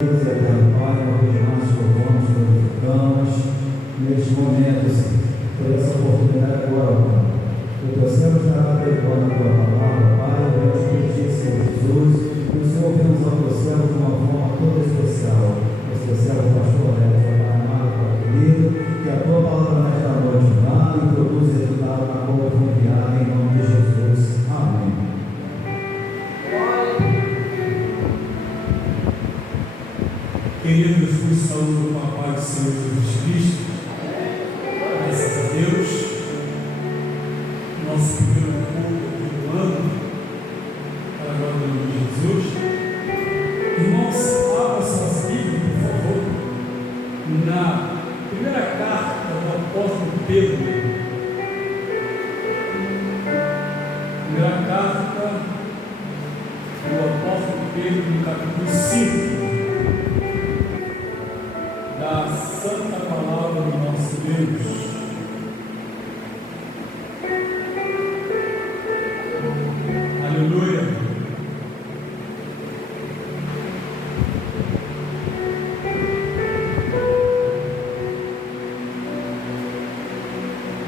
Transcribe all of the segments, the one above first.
Deus eterno Pai, nós louvamos, glorificamos neste momento, Senhor, por essa oportunidade agora, Pai. Que trouxemos na tua palavra, Pai, Deus, pedir, Senhor Jesus, que o Senhor venha nos alcançar de uma forma toda especial. Especial do pastor Pai amado, Pai querido, que a tua palavra nesta noite vá e produza resultado na qual foi enviada, em nome de Jesus. Amém. Queridos, vos saúdo com a paz do Senhor Jesus Cristo. Graças a Deus. Nosso primeiro culto aqui do ano, para a glória de Jesus. Irmãos, abra suas Bíblias, por favor, na primeira carta do apóstolo Pedro. Primeira carta do apóstolo Pedro, no capítulo 5. Da santa palavra do nosso Deus. Aleluia.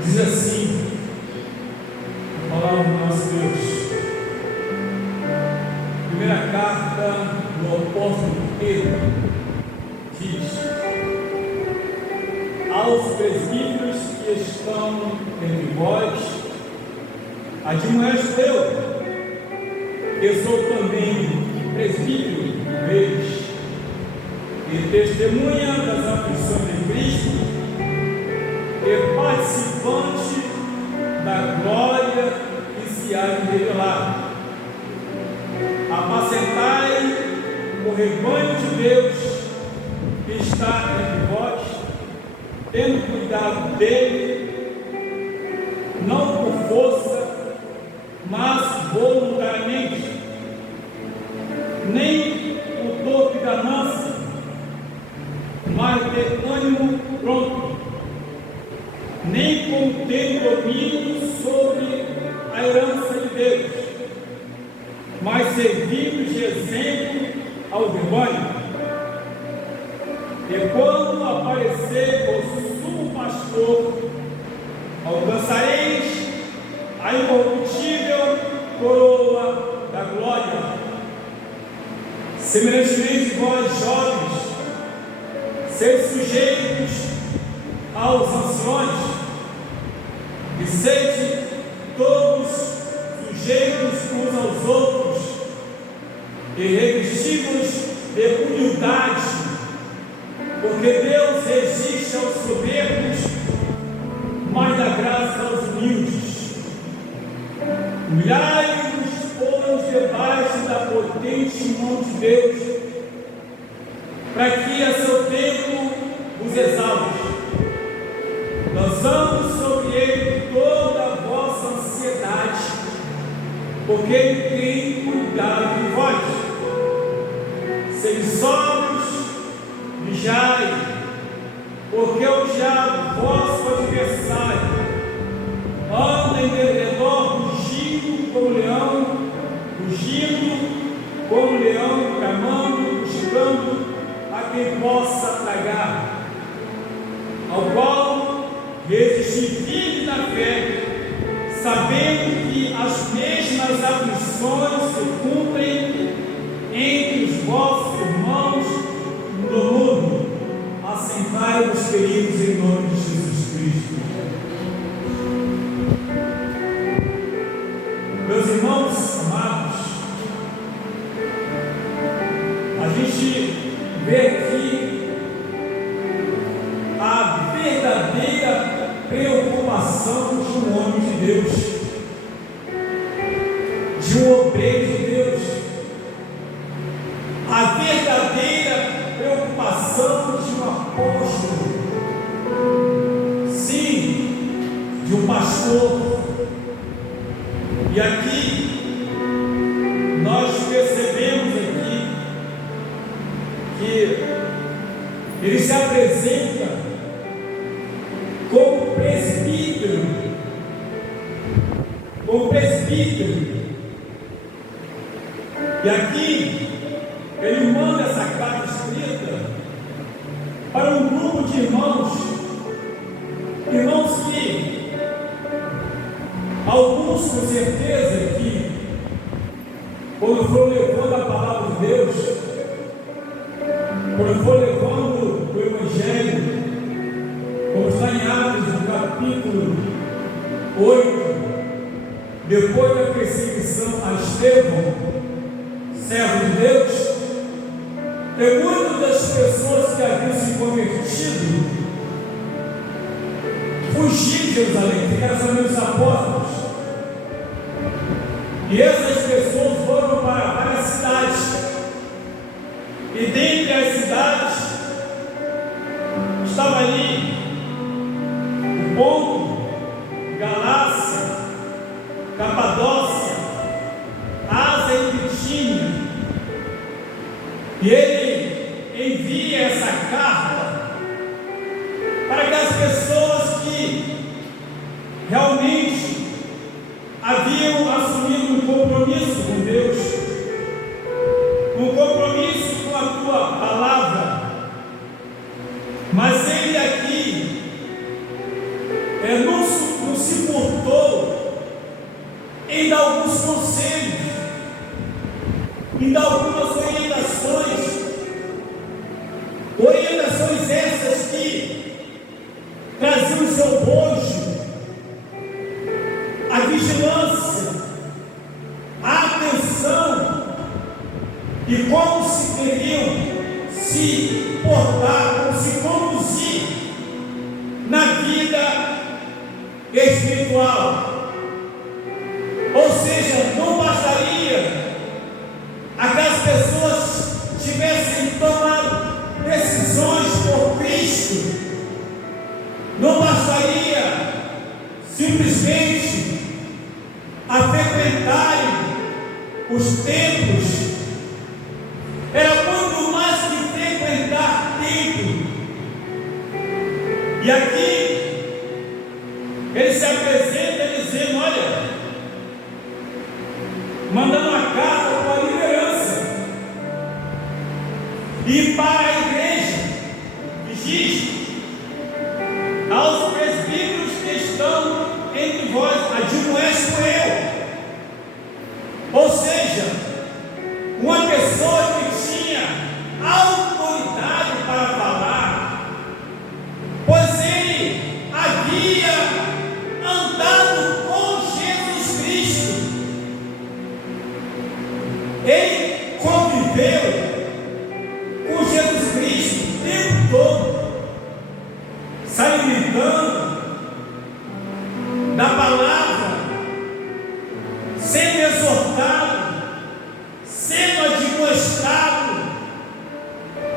Diz assim a palavra do nosso Deus. Primeira carta do apóstolo Pedro diz: aos presbíteros que estão entre vós, admoesto eu, que sou também presbítero de vez, e testemunha das aflições de Cristo, e participante da glória que se há de revelar. Apacentai o rebanho de Deus que está entre vós, tendo cuidado dele, não por força, mas voluntariamente, nem por dor de ganância, mas de ânimo pronto, nem com ter domínio sobre a herança de Deus, mas servindo de exemplo ao rebanho. E quando aparecer o sumo pastor, alcançareis a incorruptível coroa da glória. Semelhantemente, vós, jovens, sede sujeitos aos anciões, e sede todos sujeitos uns aos outros, e revestidos de humildade, porque Deus resiste aos soberbos, mas dá graça aos humildes. Humilhai-vos, pois, debaixo da potente mão de Deus, para que a seu tempo os exalte, lançando sobre ele toda a vossa ansiedade, porque ele tem cuidado de vós. Sede sóbrios, vigiai, porque o diabo, vosso adversário, anda em derredor rugindo como leão, bramando, buscando a quem possa tragar, ao qual resistir firme na fé, sabendo que as mesmas aflições se cumprem entre os vossos irmãos no mundo. Assentai-vos, queridos, em nome de Jesus Cristo. Meus irmãos amados, a gente vê aqui a verdadeira preocupação de um homem de Deus, de um obreiro de Deus, a verdadeira preocupação de um apóstolo, sim, de um pastor. E aqui nós percebemos aqui que ele se apresenta como presbítero, e aqui ele manda essa carta escrita irmãos que alguns com certeza que quando foram levando a palavra de Deus, quando foram levando o Evangelho, como está em Atos, no capítulo 8, depois da perseguição a Estevão, servo de Deus, e muitas das pessoas que haviam se convertido fugiram de Jerusalém, ficaram somente os apóstolos. E essas pessoas foram para várias cidades. E dentre as cidades estava ali o Ponto, Galácia, Capadócia, Ásia e Bitínia. E ele envia essa carta para que as pessoas que realmente haviam assumido um compromisso com Deus, um compromisso com a tua palavra, mas ele aqui não se importou em dar alguns conselhos, em dar algumas orientações essas que traziam o seu bojo, a vigilância, a atenção e como se deveriam se portar, como se conduzir na vida espiritual. Ou seja, não bastaria aquelas pessoas tivessem tomado decisões por Cristo, não bastaria simplesmente a frequentarem os templos, era muito mais que frequentar templo. E aqui ele se apresenta dizendo: olha, mandando uma carta para a liderança e para a igreja, que diz aos presbíteros que estão entre vós, admoesto eu. Ou seja, uma pessoa que tinha autoridade para falar, pois ele havia andado com Jesus Cristo, ele conviveu com Jesus Cristo o tempo todo, se alimentando da palavra, sendo exortado, sendo admoestado.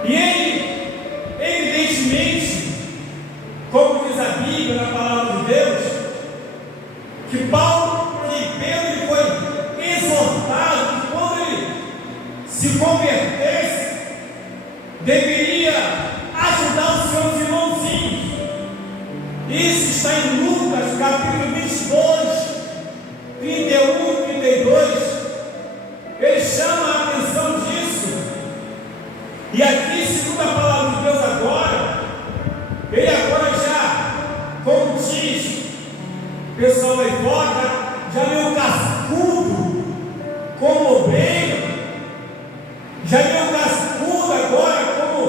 E ele, evidentemente, como diz a Bíblia, na palavra de Deus, que Pedro foi exortado que quando ele se convertesse, deveria ajudar os seus irmãozinhos. Isso está em Lucas capítulo 22, 31 e 32. Ele chama a atenção disso. E aqui, segundo a palavra de Deus agora, ele agora já, como diz o pessoal aí fora, já meio cascudo, como obreiro, já meio cascudo agora, como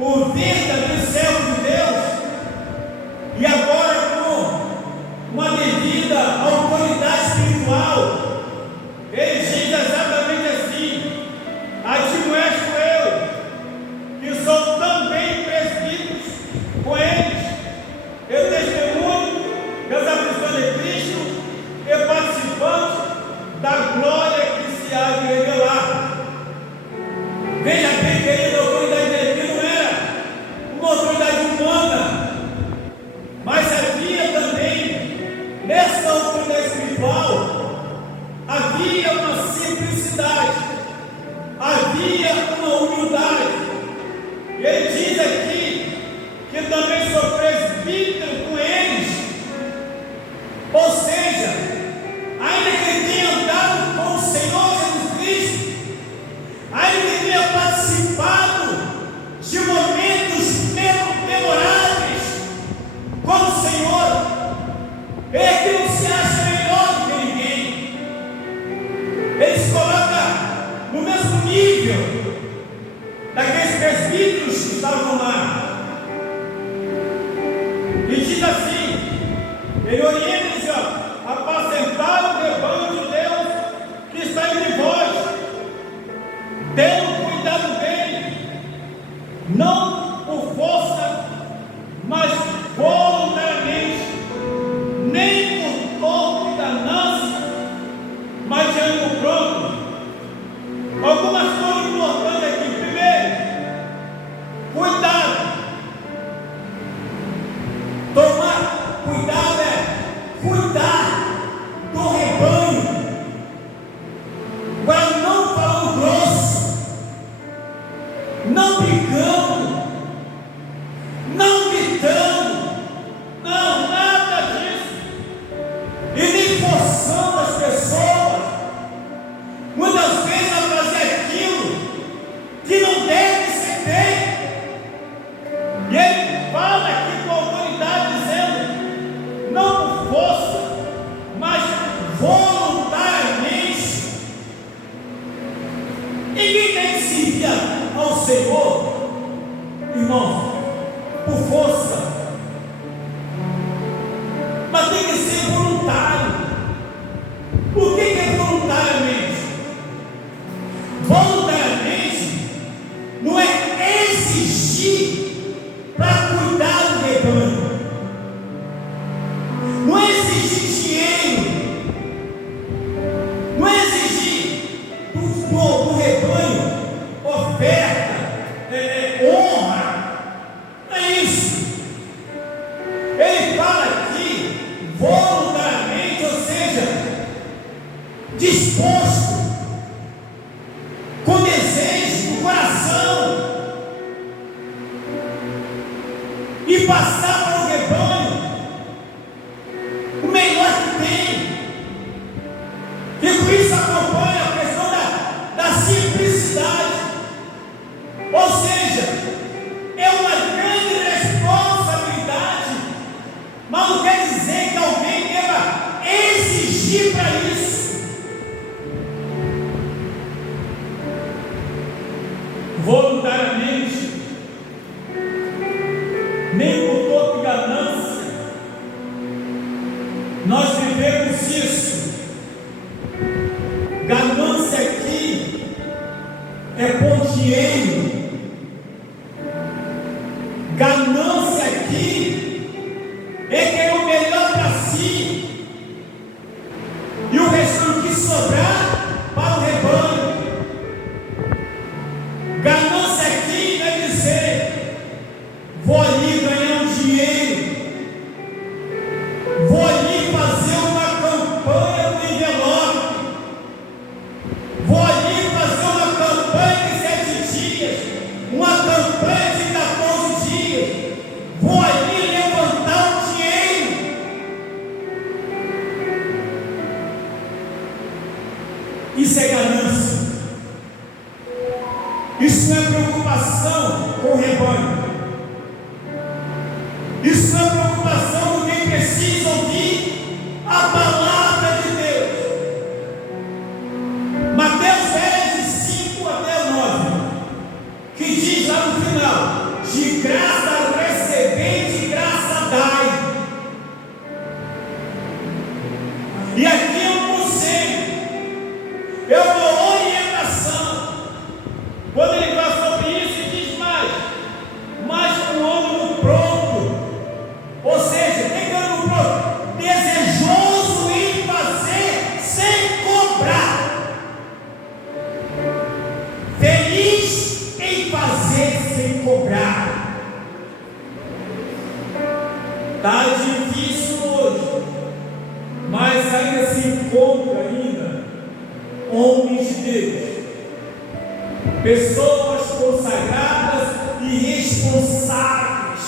o verdadeiro servo de Deus, e agora com uma devida autoridade espiritual. Ele diz exatamente assim: admoesto eu, que sou também presbítero com eles, eu testemunho das aflições de Cristo e participante da glória que se há de revelar. Veja bem, querido, a autoridade dele não era uma autoridade humana, mas havia também, nessa autoridade espiritual, havia uma simplicidade, havia uma humildade. E ele diz aqui que também sou presbítero com eles. Ou seja, ainda que ele tenha andado com o Senhor Jesus Cristo, ainda que ele tenha participado de momentos memoráveis, presbíteros que estavam lá. E diz assim, ele orienta e diz, ó, apacentai o rebanho de Deus que está entre vós, tenham cuidado dele, não por força, mas voluntariamente, nem por torpe ganância, mas de ânimo pronto. Algumas coisas importantes aqui. Primeiro, cuidado. Tomar cuidado é cuidar do rebanho. Agora, não falando grosso, não brigando, não gritando, não, nada disso, e nem forçando as pessoas, muitas vezes a fazer aquilo que não deve ser feito. E ele fala aqui com autoridade, dizendo, não por força, mas voluntariamente. Ninguém tem que servir ao Senhor, irmãos, por força, mas tem que ser voluntário. O que é voluntariamente? Voluntariamente não é exigir para cuidar do rebanho, não é exigir dinheiro, não é exigir do rebanho oferta, honra, não é isso. Ele fala aqui voluntariamente, ou seja, disposto, com desejo no coração, e passar para o rebanho o melhor que tem. E com isso acompanha a questão da simplicidade, ou seja, é uma grande responsabilidade, mas não quer dizer que alguém deva exigir para isso. Voluntariamente, nem por torpe ganância. Nós vivemos isso. Ganância aqui é por dinheiro. Ganância aqui é querer o melhor para si e o restante que sobrar para o rebanho. Ganância aqui é dizer, vou ali ganhar um dinheiro, vou ali fazer uma campanha no envelope, vou ali fazer uma campanha de 7 dias, uma campanha de 14 dias, vou ali levantar o dinheiro. Isso é ganância. Isso não é preocupação com o rebanho. Isso não é preocupação com quem precisa ouvir a palavra de Deus. Mateus 10, 5 até 9, que diz lá no final, de graça recebei, de graça dai. E aqui é um conselho, é uma orientação. Quando ele fala sobre isso, ele diz mais com o ânimo pronto, ou seja, tem ânimo pronto, desejoso em fazer sem cobrar, feliz em fazer sem cobrar. Está difícil hoje, mas ainda se encontra homens de Deus, pessoas consagradas e responsáveis,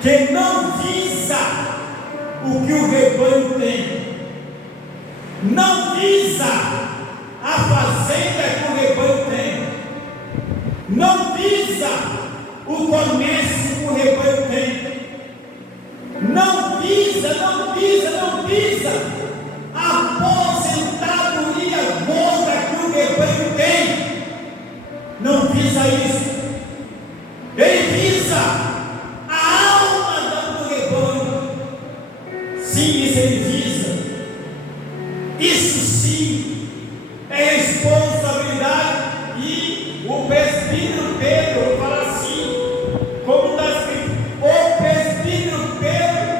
que não visa o que o rebanho tem, não visa a fazenda que o rebanho tem, não visa o comércio que o rebanho tem, não visa a aposentadoria gorda que o rebanho tem, não visa isso? Ele visa a alma do rebanho. Sim, isso ele visa. Isso sim é responsabilidade. E o presbítero Pedro fala assim, como está escrito: o presbítero Pedro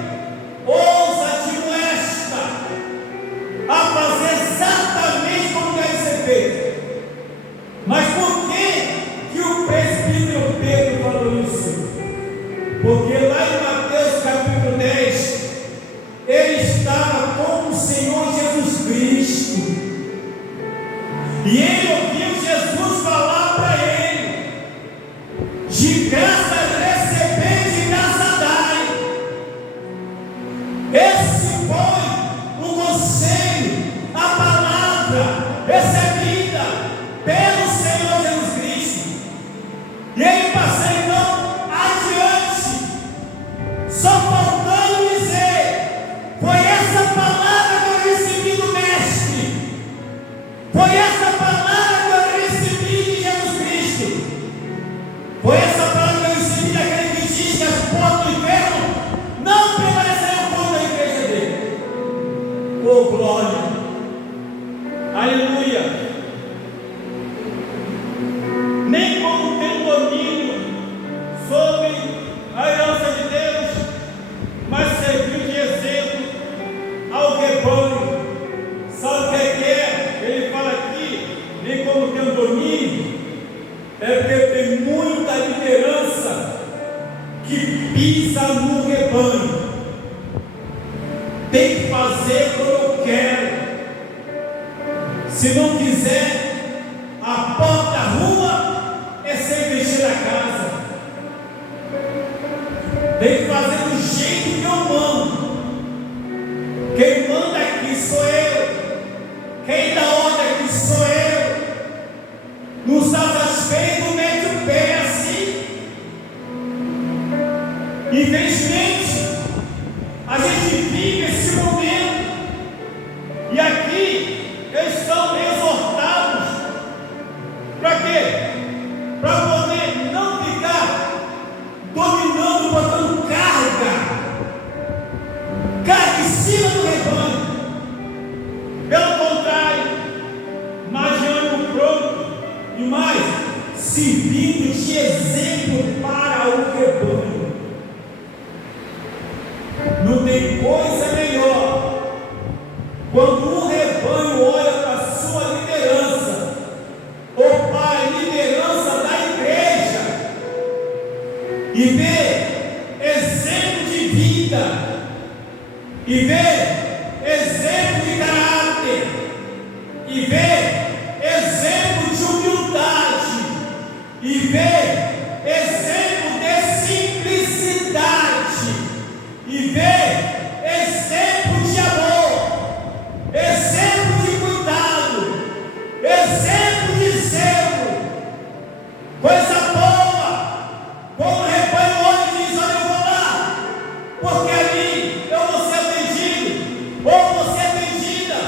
ousa admoesta a fazer exatamente como deve ser feito. Mas por que o presbítero Pedro falou isso? Porque lá em Mateus capítulo 10, ele estava com o Senhor Jesus Cristo, e ele ouviu Jesus falar para ele: de graça receber, de graça dai. Esse foi o conselho, a palavra recebida pelo Senhor Jesus Cristo. E ele passa então adiante, só faltando dizer: foi essa palavra que eu recebi do Mestre, foi essa palavra que eu recebi de Jesus Cristo, foi essa palavra que eu recebi daquele que diz que as portas do inferno não prevalecerão contra a igreja dele. Oh glória, aleluia. Nem como tem domínio sobre a herança de Deus, mas serviu de exemplo ao rebanho. Sabe o que é? Ele fala aqui, nem como tem um domínio, é porque tem muita liderança que pisa no rebanho. Tem que fazer como eu quero. Se não quiser, a porta da rua é sem mexer na casa. Tem que fazer do jeito que eu mando. Quem manda aqui sou eu. Quem dá ordem aqui sou eu. Não satisfeito, mete o pé assim. Infelizmente, a gente vive esse momento. E aqui eles são exortados. Para quê? Para poder não ficar dominando, botando carga em cima do rebanho. Pelo contrário, mais de ânimo pronto e mais servindo de exemplo para o rebanho. Não tem coisa melhor quando o rebanho olha para a sua liderança, ou para a liderança da igreja, e vê exemplo de vida, e vê exemplo de caráter, e vê exemplo de humildade, e vê exemplo de simplicidade, e vê exemplo de amor, exemplo de cuidado, exemplo de zelo. Coisa boa quando o rebanho olha e diz: olha, eu vou lá, porque ali eu vou ser atendido, ou vou ser atendida,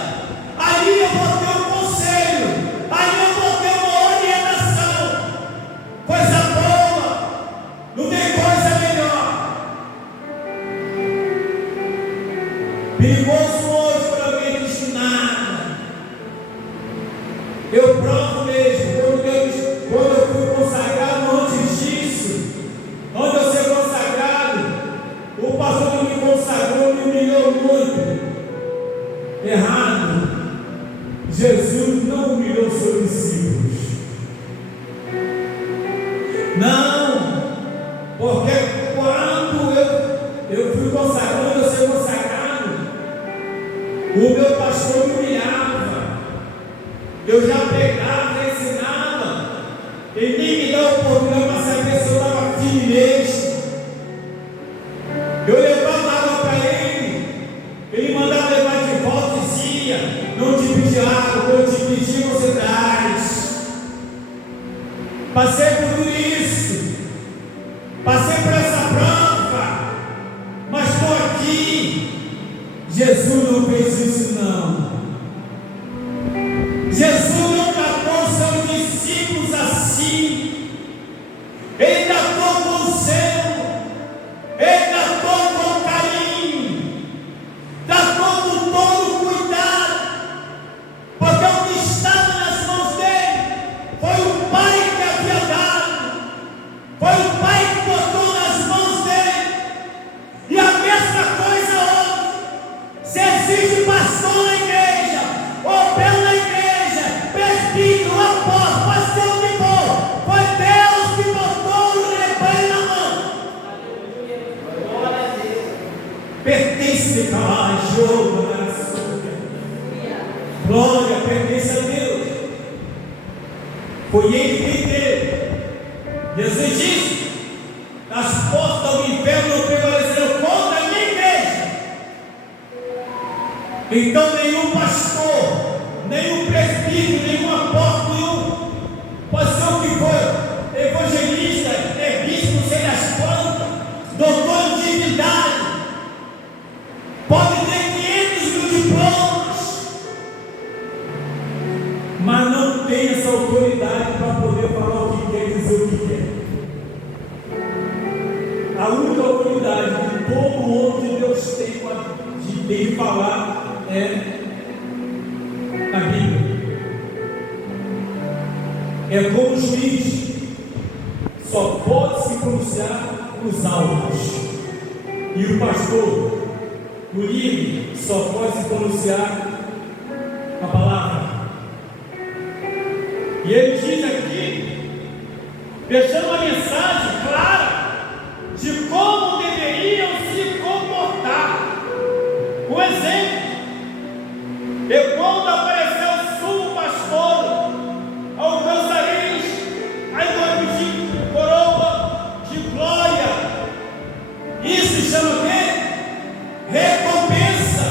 ali eu vou ter um conselho, ali eu vou ter uma orientação. Coisa boa, não tem coisa melhor. Perigoso hoje para alguém que diz nada. Eu provo mesmo, quando eu fui consagrado, antes disso, antes de eu ser consagrado, o pastor que me consagrou me humilhou muito. Errado. Jesus não humilhou seus discípulos. Não, porque quando eu fui consagrado, eu ser consagrado, o meu pastor me humilhava. Eu já pregava, já ensinava, e nem me dá oportunidade para saber se eu estava firme mesmo. Eu levava água para ele mandava levar de volta e dizia: não te pedi água, eu te pedi, você traz. Passei por tudo isso, passei por essa prova, mas estou aqui. Jesus não fez isso, não. Jesus não tratou seus discípulos assim. se calar, joga na sua. Glória pertence a Deus. Foi Ele quem deu. Jesus disse: as portas do inferno não prevaleceram contra a minha igreja. Então nenhum pastor, nenhum presbítero, nenhum apóstolo, pode ser o que for, evangelista, bispo, sei das quantas, doutor de divindade, pode ter 500 mil diplomas, mas não tem essa autoridade para poder falar o que quer, dizer o que quer. A única autoridade que todo homem de Deus tem de falar é a Bíblia. É como o juiz, só pode se pronunciar os autos, e o pastor, o líder, só pode se pronunciar a palavra. E ele diz aqui, deixando uma mensagem clara de como deveriam se comportar. Um exemplo: e quando aparecer o sumo pastor, alcançareis a enorme de coroa de glória. Isso se chama o quê? Recompensa,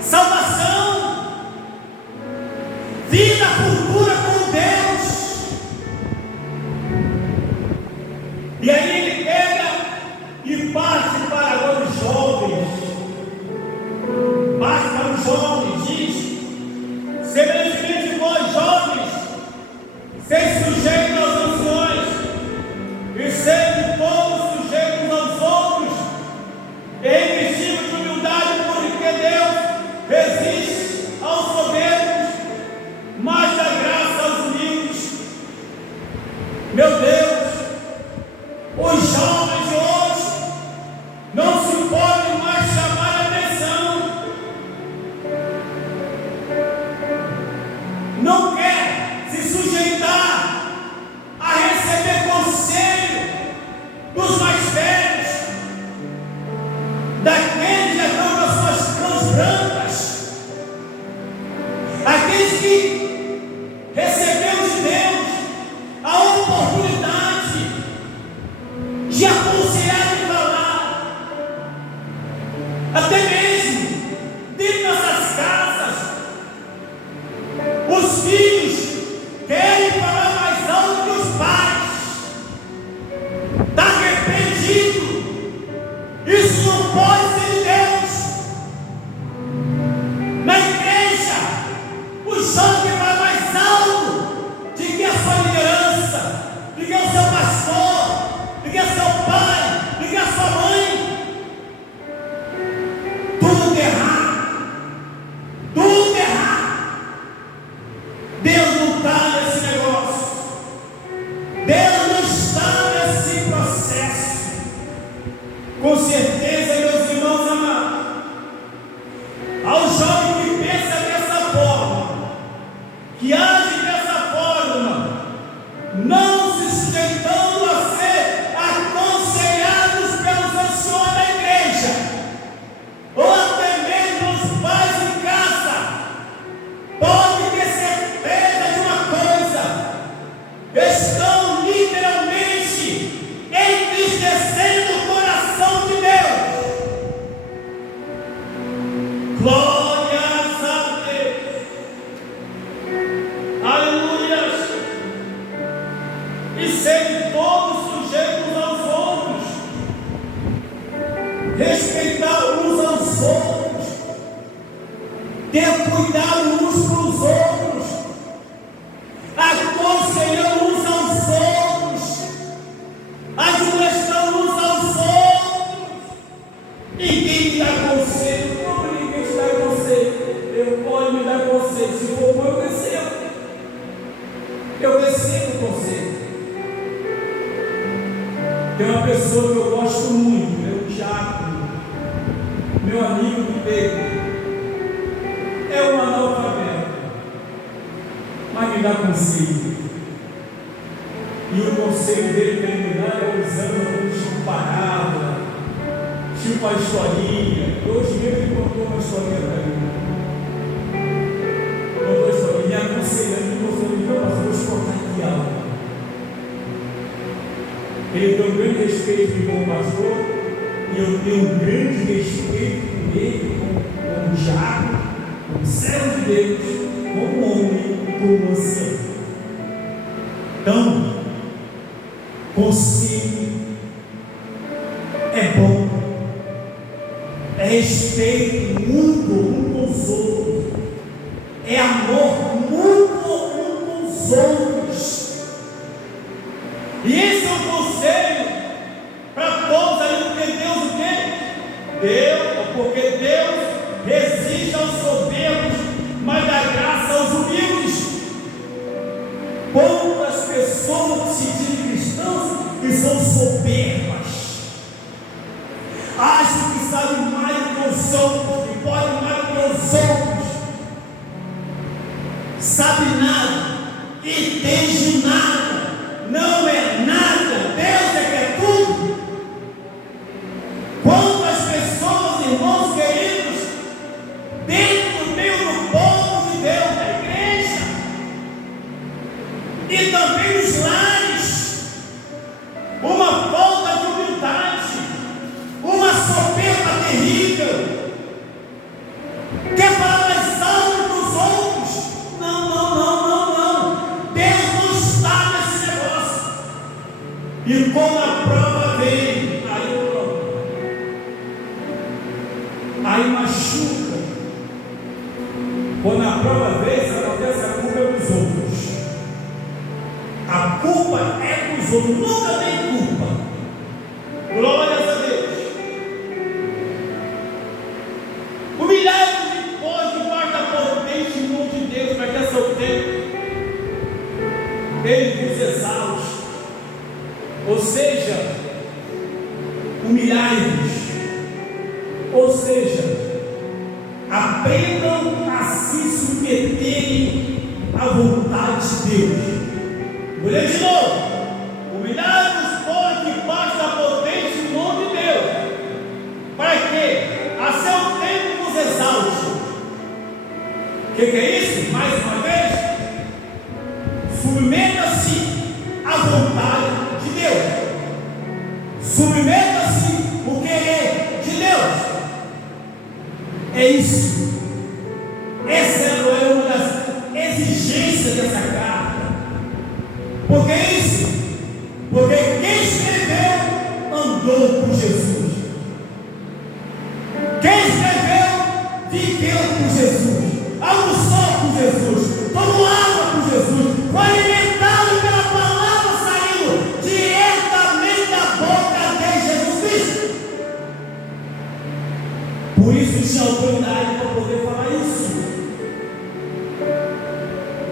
salvação, vida futura com Deus. E aí ele pega e parte para agora os jovens. Parte para os jovens, diz: semelhantemente vós, jovens, sede sujeitos aos anciões, e sede todos sujeitos aos outros, em vestido de humildade, porque Deus resiste aos soberbos, mas dá graça aos humildes. Meu Deus, os jovens de hoje não se podem mais chamar a atenção, não quer se sujeitar a receber conselho dos mais velhos, daqueles que já estão com as suas mãos brancas, aqueles que receberam de Deus a oportunidade de aconselhar e falar, até mesmo dentro dessas casas. Os filhos querem falar mais alto que os pais. Está arrependido. Isso não pode ser de Deus. Na igreja, os jovens falam mais alto de que a sua liderança, de que o seu pastor, de que é seu pai, de que é sua mãe. Tudo errado. Tudo errado. Deus não está nesse negócio. Deus não está nesse processo. Com certeza, meus irmãos amados, ao jovem que pensa dessa forma, que age dessa forma, não se sujeitando a ser aconselhados pelos anciões da igreja, ou até mesmo os pais em casa, pode ter certeza de uma coisa: estão literalmente entristecendo o coração de Deus. Glórias a Deus. Aleluias. E serem todos sujeitos aos outros, respeitar uns aos outros, ter cuidado uns com os outros, aconselhando uns aos outros, admoestando uns aos outros. Ninguém me dá conselho. Como ninguém te dá conselho? Eu posso me dar conselho. Se for bom, eu recebo. Eu recebo o conselho. Tem uma pessoa que eu gosto muito, meu Tiago, meu amigo Pedro. É um analfabeto, mas me dá conselho. E o conselho dele para ele me dar é usando alguns parábola, tinha uma historinha. Hoje mesmo ele contou uma historinha para mim. Contou a historinha, me aconselhando, me mostrando, meu pastor, vou exportar aqui algo. Ele tem um grande respeito com o pastor, e eu tenho um grande respeito com ele, como diabo, como servo de Deus, como homem e como ancião. Então, conselho é bom, é respeito mútuo um com os outros, é amor mútuo um com os outros. E esse é o conselho para todos ali, porque Deus o quê? Porque Deus resiste aos soberbos, mas dá graça aos humildes. Quantas pessoas se dizem cristãos e são soberbas, acham que sabem mais do que os outros, que podem mais do que os outros, sabe nada, entende nada, não é nada, Deus é que é tudo. Quantas pessoas, irmãos queridos, dentro do meio do povo de Deus, da igreja, e também nos lares, uma falta de humildade, uma soberba terrível, quer falar mais alto que os outros. Não. Deus não está nesse negócio. E quando a prova vem, aí machuca. Quando a prova vem, acontece, a culpa é dos outros. A culpa é dos outros, nunca tem culpa. Glórias a Deus. Humilhado pode debaixo da potente mão de Deus, para que a seu tempo Ele vos exauste. Ou seja, humilhai-vos. Ou seja, aprendam a se submeterem à vontade de Deus. Vou ler de novo. Humilhai-vos, pois, debaixo da potente mão de Deus, para que a seu tempo vos exalte. O que é isso? Mais uma vez, submeta-se à vontade de Deus. Submeta-se ao querer de Deus. É isso. Essa é uma das exigências dessa carta. Por que isso? Porque quem escreveu andou com Jesus. Quem escreveu viveu com Jesus, almoçou com Jesus, tomou água com Jesus, foi alimentado pela palavra saindo diretamente da boca de Jesus Cristo. Por isso tinha autoridade para poder falar isso.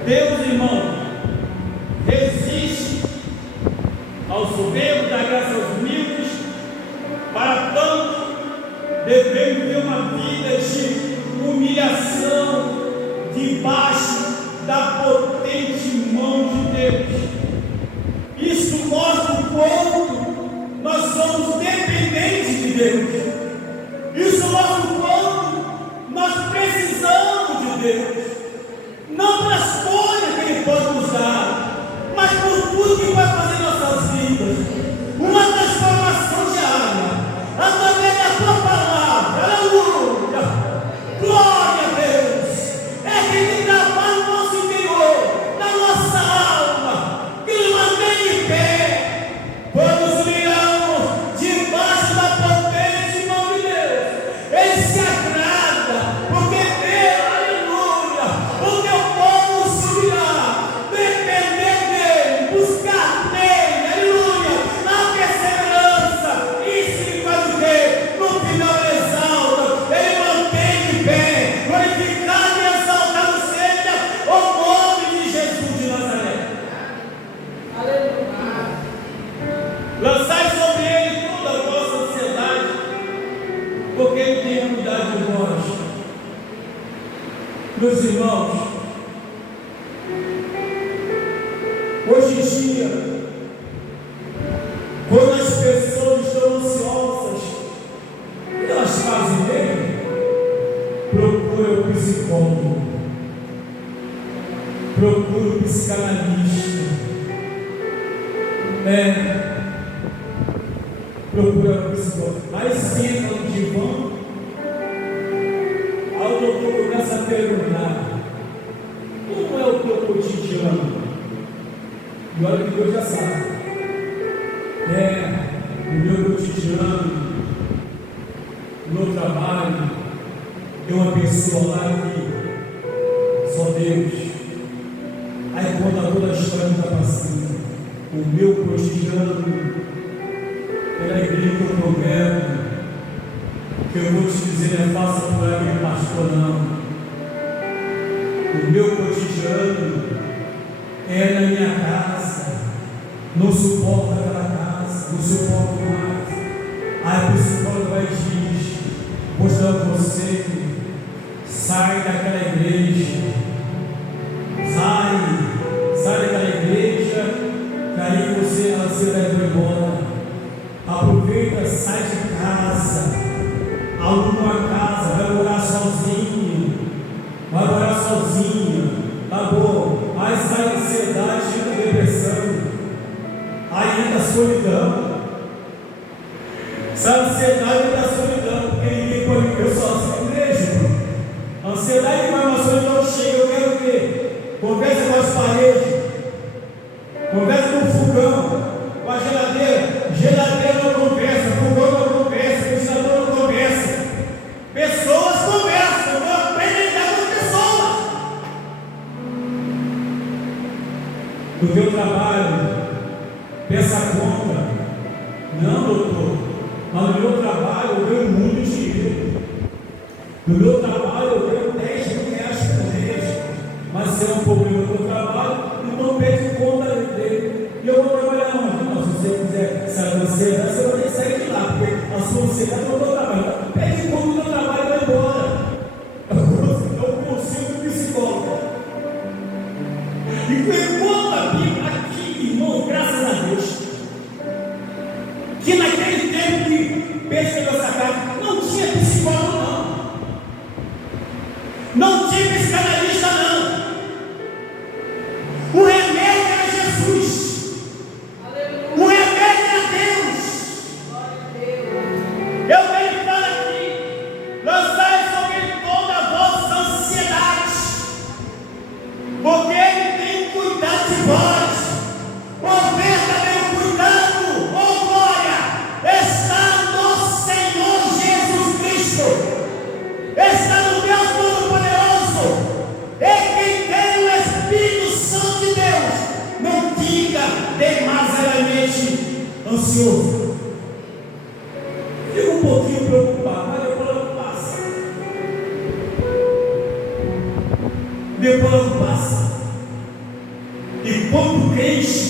Deus, irmão, resiste ao soberbo, dá graça aos humildes. Para tanto, devemos ter uma vida de humilhação debaixo da potente mão de Deus. Isso mostra o quanto nós somos dependentes de Deus. Isso mostra o quanto nós precisamos de Deus. Não pelas coisas que Ele pode nos dar, mas por tudo que vai fazer em nossas vidas. Uma transformação diária, através da tua palavra. Aleluia! Glória a Deus! É que trabalha no nosso interior, na nossa alma, que nos mantém em pé. Quando nos humilhamos debaixo da potente mão de Deus, Ele se agrada, porque Deus, aleluia, o teu povo se humilhar, depender dele, buscar nele, aleluia, na perseverança. Isso Ele faz o quê? No final Ele exalta, Ele mantém de pé, glorificado e exaltado seja o nome de Jesus de Nazaré. Aleluia. Lançai sobre Ele toda a vossa ansiedade, porque Ele tem cuidado de vós. Meus irmãos, hoje em dia, quando as pessoas estão ansiosas, procura um psicólogo. Aí senta no divã, aí o doutor começa a perguntar: como é o teu cotidiano? E olha que Deus já sabe. No meu cotidiano, no meu trabalho, tem uma pessoa lá que só Deus. Aí conta toda a história que está passando. O meu cotidiano, pela igreja que eu congrego, que eu vou te dizer, não é fácil por aquele pastor, não. O meu cotidiano é na minha casa, não suporto aquela casa, não suporto mais. Aí o psicólogo vai e diz: pois não, você sai daquela igreja, sai daquela igreja, que aí você vai embora. Aproveita, sai de casa, aluga uma casa, vai morar sozinho, tá bom? Aí sai da ansiedade, entra depressão, aí entra solidão, sai da ansiedade e da solidão, porque ninguém pode viver sozinho na igreja. A ansiedade vai, uma solidão chega, eu quero ver, conversa com as paredes, conversa com o fogão, com a geladeira não conversa, fogão não conversa, ventilador não conversa, pessoas conversam, não aprendem a lidar com pessoas. No teu trabalho, peça conta. Não, doutor, mas no meu trabalho eu ganho muito dinheiro. No meu trabalho eu ganho 10 mil reais por mês. Mas se é um problema no meu trabalho, então pede conta dele. E eu vou trabalhar onde? Não, se você quiser sair da ansiedade, você vai ter que sair de lá, porque a sua ansiedade é o meu trabalho. Então, pede conta do meu trabalho e vai embora. É o conselho do psicólogo. E conta aqui, irmão, graças a Deus, que naquele tempo que Pedro chegou essa casa, não tinha psicólogo, não. Não tinha psicanalista, não. O remédio era Jesus. O remédio era Deus. Eu venho falar aqui, lançai sobre ele toda a vossa ansiedade, porque ele tem cuidado de vós. O verdadeiro cuidado, oh glória, está no Senhor Jesus Cristo. Está no Deus Todo-Poderoso. É quem tem o Espírito Santo de Deus. Não fica demasiadamente ansioso. Fica um pouquinho preocupado, mas depois passa. Depois passa. E quando crente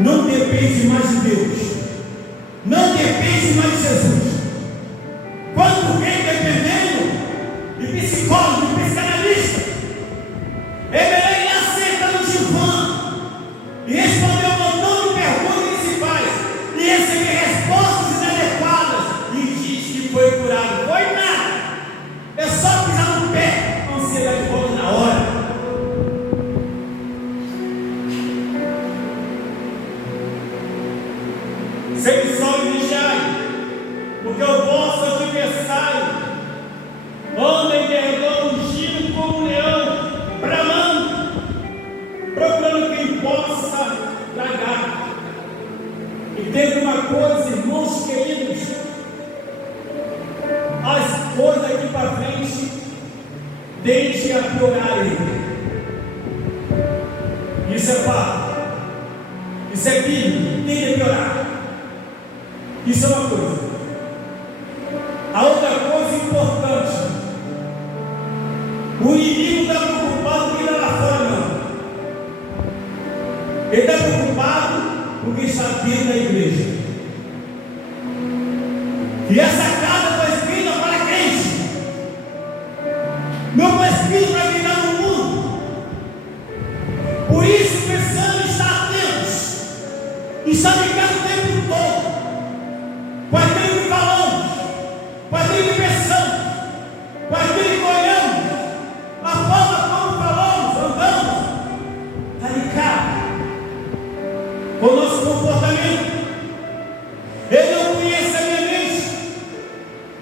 não depende mais de Deus, não depende mais de Jesus. Quando vem dependendo de psicólogo, de psicanalista, é melhor ir lá sentar no divã e responder um montão de perguntas que se faz e receber respostas inadequadas e diz que foi curado. Foi nada, é só pisar no pé, a ansiedade volta na hora. Sem sol e vigiai, porque o vosso adversário anda em derredor, rugindo como um leão, bramando, procurando quem possa tragar. E teve uma coisa, irmãos queridos, as coisas aqui para frente deixem a piorarem. Isso é fato, isso é bíblico, tem que piorar. Isso é uma coisa. A outra coisa importante, o inimigo está preocupado com quem está lá fora, não. Ele está preocupado com quem está dentro da igreja. E essa casa foi escrita para crente, não foi escrita para quem está no mundo. Por isso precisamos estar atentos, estar ligados o tempo todo, com aquilo que falamos, com aquilo que pensamos, com aquilo que olhamos, a forma como falamos, andamos, está ligado. com o nosso comportamento. Ele não conhece a minha mente,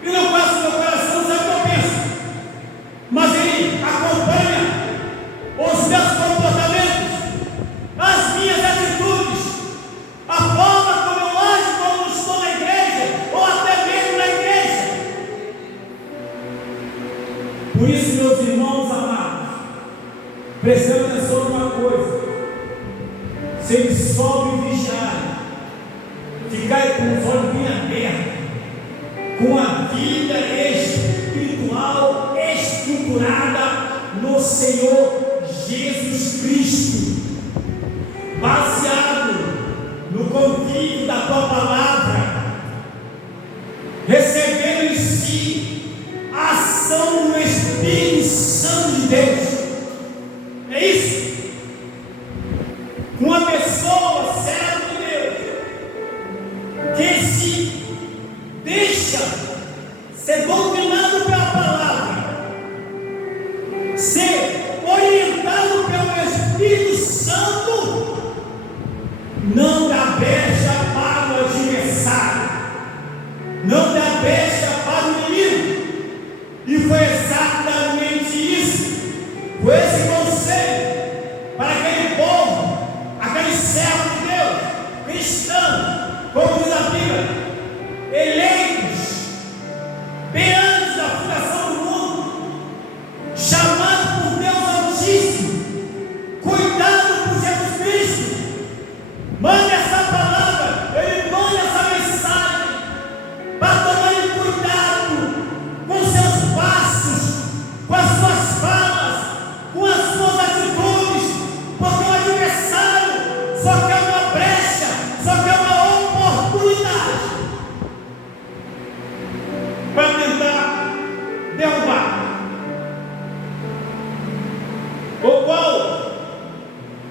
Ele não conhece o meu coração, sabe o que eu penso, mas Ele acompanha os meus comportamentos, as minhas atitudes, a forma como eu ajo quando estou na igreja, ou até mesmo na igreja. Por isso, meus irmãos amados, prestando atenção numa coisa: ser sóbrio e vigiar, ficar com os olhos bem abertos, com a vida espiritual estruturada no Senhor Jesus Cristo, baseado no convívio da tua palavra, recebendo em si a ação do Espírito Santo de Deus. É isso. Uma pessoa serva de Deus que se deixa ser doutrinado pela palavra, ser orientado pelo Espírito Santo, não dá brecha para o adversário, não dá brecha para o inimigo. E foi exatamente isso, foi esse conselho para aquele povo, aquele servo de Deus, cristão, como diz a Bíblia, eleitos, bem antes da fundação do mundo, chamados por Deus Altíssimo, cuidado por Jesus Cristo. Manda essa palavra, Ele manda essa mensagem para tomar cuidado com seus passos, com as suas falas, com as suas atitudes, porque o adversário só quer uma brecha, só quer uma oportunidade para tentar derrubar, o qual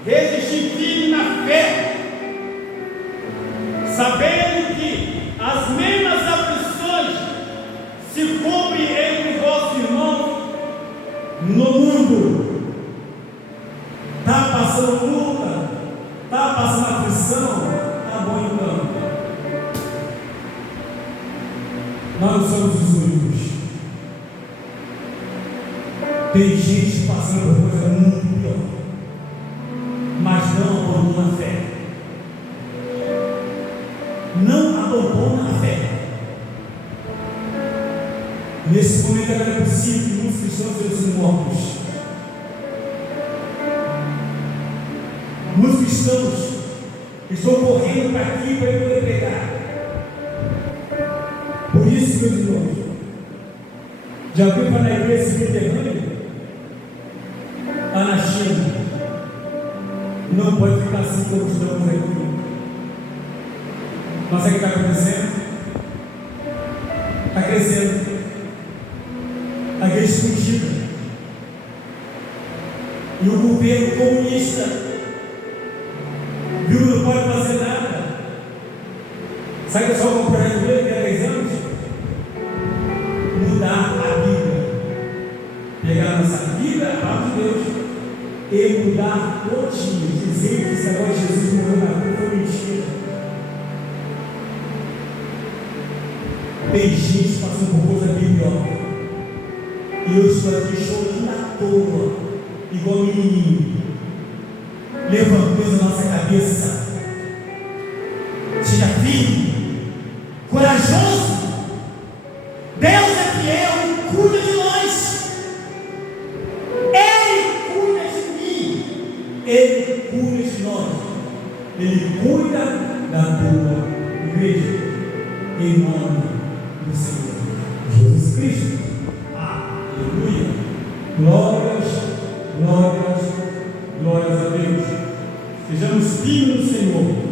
resistir firme na fé, sabendo que as mesmas aflições se cumprem entre vossos irmãos no mundo. Está passando luta, está passando aflição, está bom então. Nós não somos os únicos. Tem gente passando por coisa muito pior, mas não abandona a fé. Não abandona a fé. Nesse momento não é possível que muitos cristãos sejam mortos. Muitos cristãos estão correndo para aqui para poder pregar. Por isso, meus irmãos, já viu para a igreja subterrânea? Lá na China, não pode ficar assim como estamos aqui. Mas sabe o que está acontecendo? Está crescendo. A igreja escondida. E o governo comunista viu que não pode fazer nada. Sabe que é só um projeto dele que é 10 anos? Mudar a Bíblia. Pegar a nossa Bíblia, a palavra de Deus, e mudar todinho. Dizer que esse negócio de Jesus morreu na cruz foi mentira. Tem gente passando por coisa bibliótica. E eu estou aqui chorando à toa, igual menininho, levantando a nossa cabeça. Seja firme, corajoso. Deus é fiel e cuida de nós. Ele cuida de mim. Ele cuida de nós. Ele cuida da tua igreja. Em nome do Senhor Jesus Cristo. Aleluia. Glórias, glórias, glórias a Deus. Sejamos firmes no Senhor.